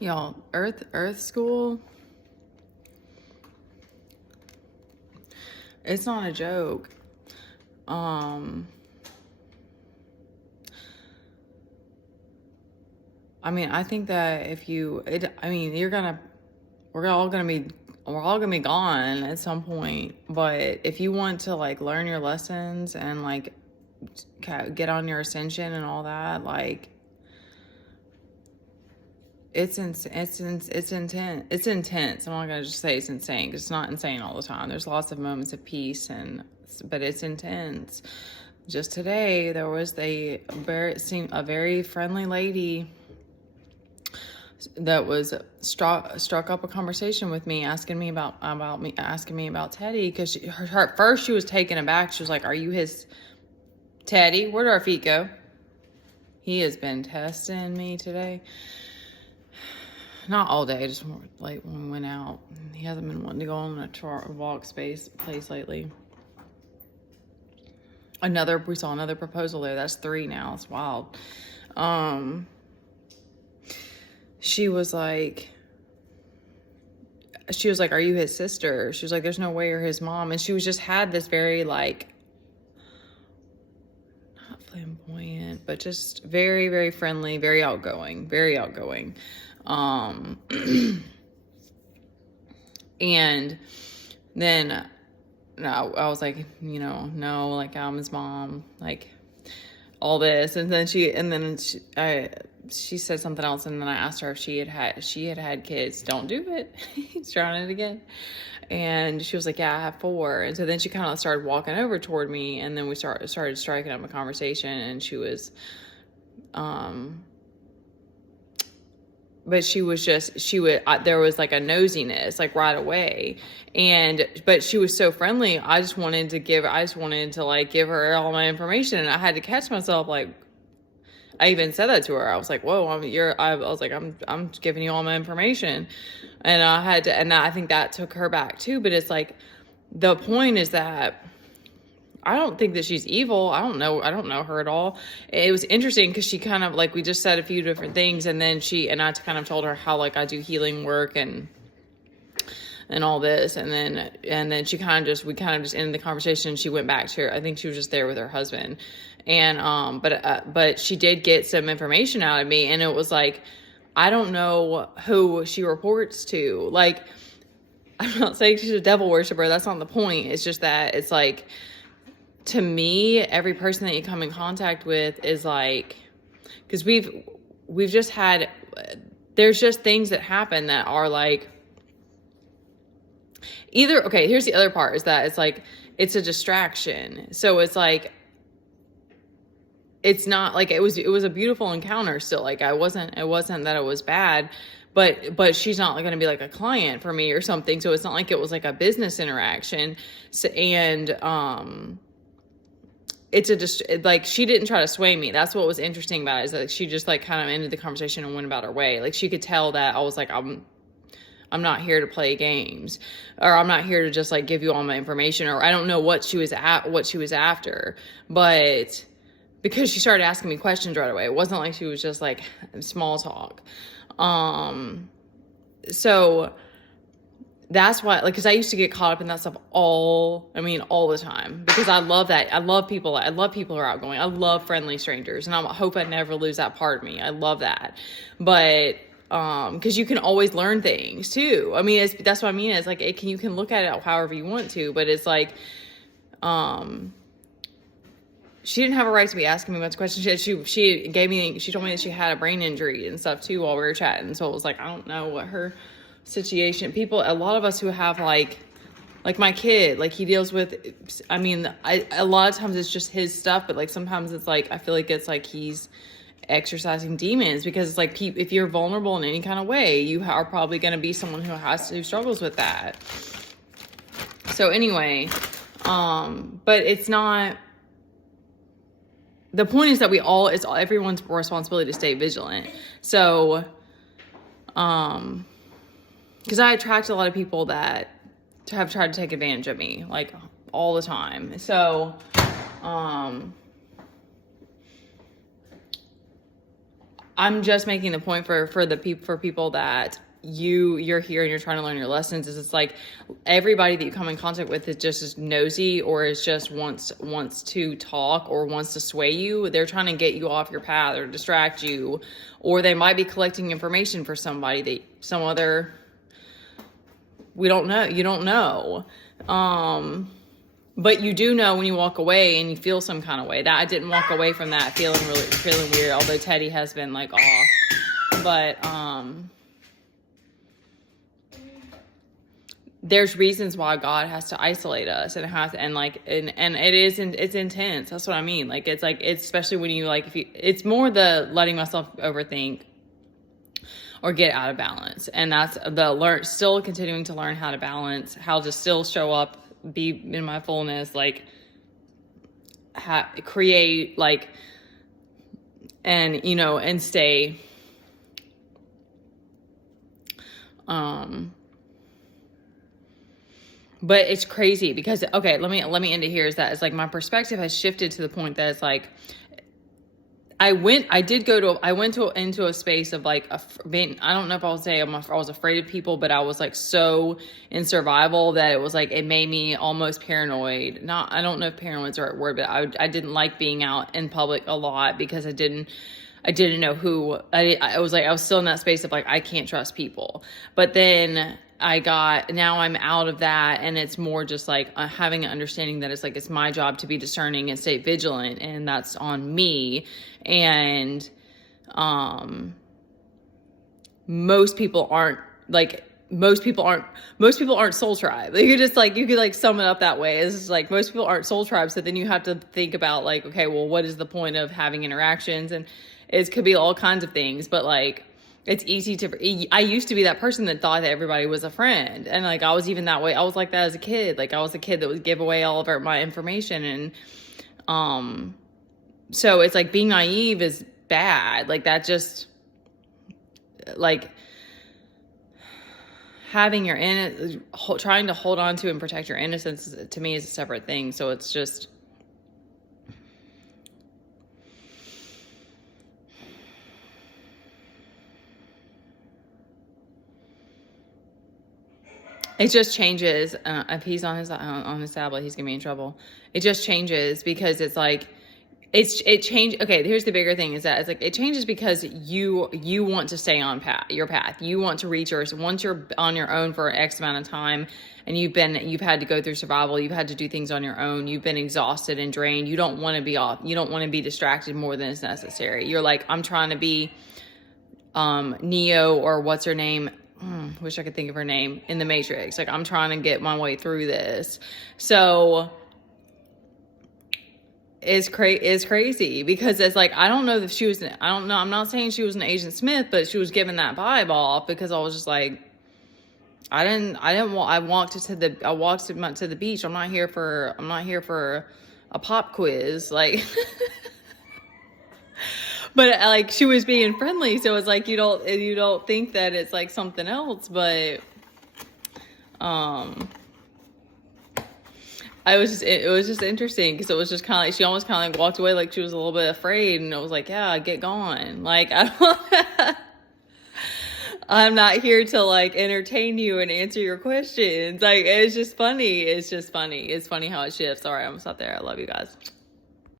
Y'all, Earth School, it's not a joke. I mean, I think that if you, we're all gonna be gone at some point. But if you want to like learn your lessons and like get on your ascension and all that, like it's intense. It's intense. I'm not gonna just say it's insane because it's not insane all the time. There's lots of moments of peace but it's intense. Just today, there was a very friendly lady that was struck up a conversation with me, asking me about Teddy, because her first she was taken aback. She was like, "Are you his Teddy? Where do our feet go?" He has been testing me today. Not all day, just more like when we went out. He hasn't been wanting to go on a walk place lately. We saw another proposal there. That's 3 now. It's wild. She was like, "Are you his sister?" She was like, "There's no way you're his mom." And she was just had this very like, not flamboyant, but just very, very friendly, very outgoing. And then I was like, no, like I'm his mom, like all this. And then she said something else. And then I asked her if she had had kids. Don't do it. He's trying it again. And she was like, "Yeah, I have 4. And so then she kind of started walking over toward me. And then we started striking up a conversation, and she was, but there was like a nosiness like right away. But she was so friendly. I just wanted to like give her all my information, and I had to catch myself. Like, I even said that to her. I was like, "Whoa, I was like, I'm giving you all my information." And I think that took her back too. But it's like, the point is that I don't think that she's evil. I don't know her at all. It was interesting because she kind of like, we just said a few different things, and then I kind of told her how like I do healing work and all this, and then we kind of just ended the conversation. She went back to I think she was just there with her husband, and but she did get some information out of me, and it was like, I don't know who she reports to. Like, I'm not saying she's a devil worshiper. That's not the point. It's just that it's like, to me, every person that you come in contact with is like, because we've just had, there's just things that happen that are like, okay, here's the other part, is that it's like, it's a distraction. So it's like, it's not like, it was a beautiful encounter still. Like, it wasn't that it was bad, but she's not going to be like a client for me or something. So it's not like it was like a business interaction. So, and, like, she didn't try to sway me. That's what was interesting about it, is that she just like kind of ended the conversation and went about her way. Like, she could tell that I was like, I'm not here to play games, or I'm not here to just like give you all my information, or I don't know what she was after. But because she started asking me questions right away, it wasn't like she was just like small talk. So that's why, like, because I used to get caught up in that stuff all the time, because I love that. I love people who are outgoing. I love friendly strangers, and I hope I never lose that part of me. I love that. But, because you can always learn things too. I mean, that's what I mean. It's like, you can look at it however you want to, but it's like, she didn't have a right to be asking me much questions. She told me that she had a brain injury and stuff too while we were chatting. So it was like, I don't know what her situation. A lot of us who have like my kid, like, he deals with, a lot of times it's just his stuff, but like sometimes it's like, I feel like it's like he's exercising demons, because it's like, if you're vulnerable in any kind of way, you are probably going to be someone who struggles with that. So anyway, but it's not, the point is that it's everyone's responsibility to stay vigilant. So, because I attract a lot of people that have tried to take advantage of me, like, all the time. So, I'm just making the point for people that you're here and you're trying to learn your lessons, is it's like everybody that you come in contact with is just as nosy, or is just wants to talk or wants to sway you. They're trying to get you off your path or distract you, or they might be collecting information for somebody that some other, we don't know. You don't know. But you do know when you walk away and you feel some kind of way. That I didn't walk away from that feeling weird, although Teddy has been like off. But there's reasons why God has to isolate us, and it's intense. That's what I mean. Like it's especially when you it's more the letting myself overthink or get out of balance. And that's still continuing to learn how to balance, how to still show up, be in my fullness, create, and, and stay, but it's crazy because, okay, let me end it here, is that it's like my perspective has shifted to the point that it's like, I went into a space of I don't know if I would say I was afraid of people, but I was so in survival that it was it made me almost paranoid. I don't know if paranoid's the right word, but I didn't like being out in public a lot because I didn't know who, I was still in that space of I can't trust people. But then now I'm out of that, and it's more just having an understanding that it's my job to be discerning and stay vigilant, and that's on me. And most people aren't soul tribe. You could sum it up that way. It's just most people aren't soul tribe. So then you have to think about okay, well, what is the point of having interactions? And it could be all kinds of things, but it's easy I used to be that person that thought that everybody was a friend. And I was even that way. I was like that as a kid. I was the kid that would give away all of my information. And, so it's being naive is bad. That just having trying to hold on to and protect your innocence to me is a separate thing. So it's just, it just changes. If he's on his tablet, he's gonna be in trouble. It just changes because it's it changed. Okay, here's the bigger thing, is that it changes because you want to stay on your path. You want to reach yours. Once you're on your own for X amount of time, and you've had to go through survival, you've had to do things on your own, you've been exhausted and drained, you don't want to be off. You don't want to be distracted more than is necessary. You're I'm trying to be Neo, or what's her name? Wish I could think of her name, in the Matrix. I'm trying to get my way through this. So is crazy because it's I don't know if she was, I don't know. I'm not saying she was an Agent Smith, but she was giving that vibe off, because I was just I walked to the beach. I'm not here for a pop quiz. But she was being friendly. So it's you don't think that it's something else, but, it was just interesting, because it was just kind of she almost kind of walked away she was a little bit afraid, and it was yeah, get going. I'm not here to entertain you and answer your questions. It's just funny. It's funny how it shifts. All right, I'm gonna stop there. I love you guys.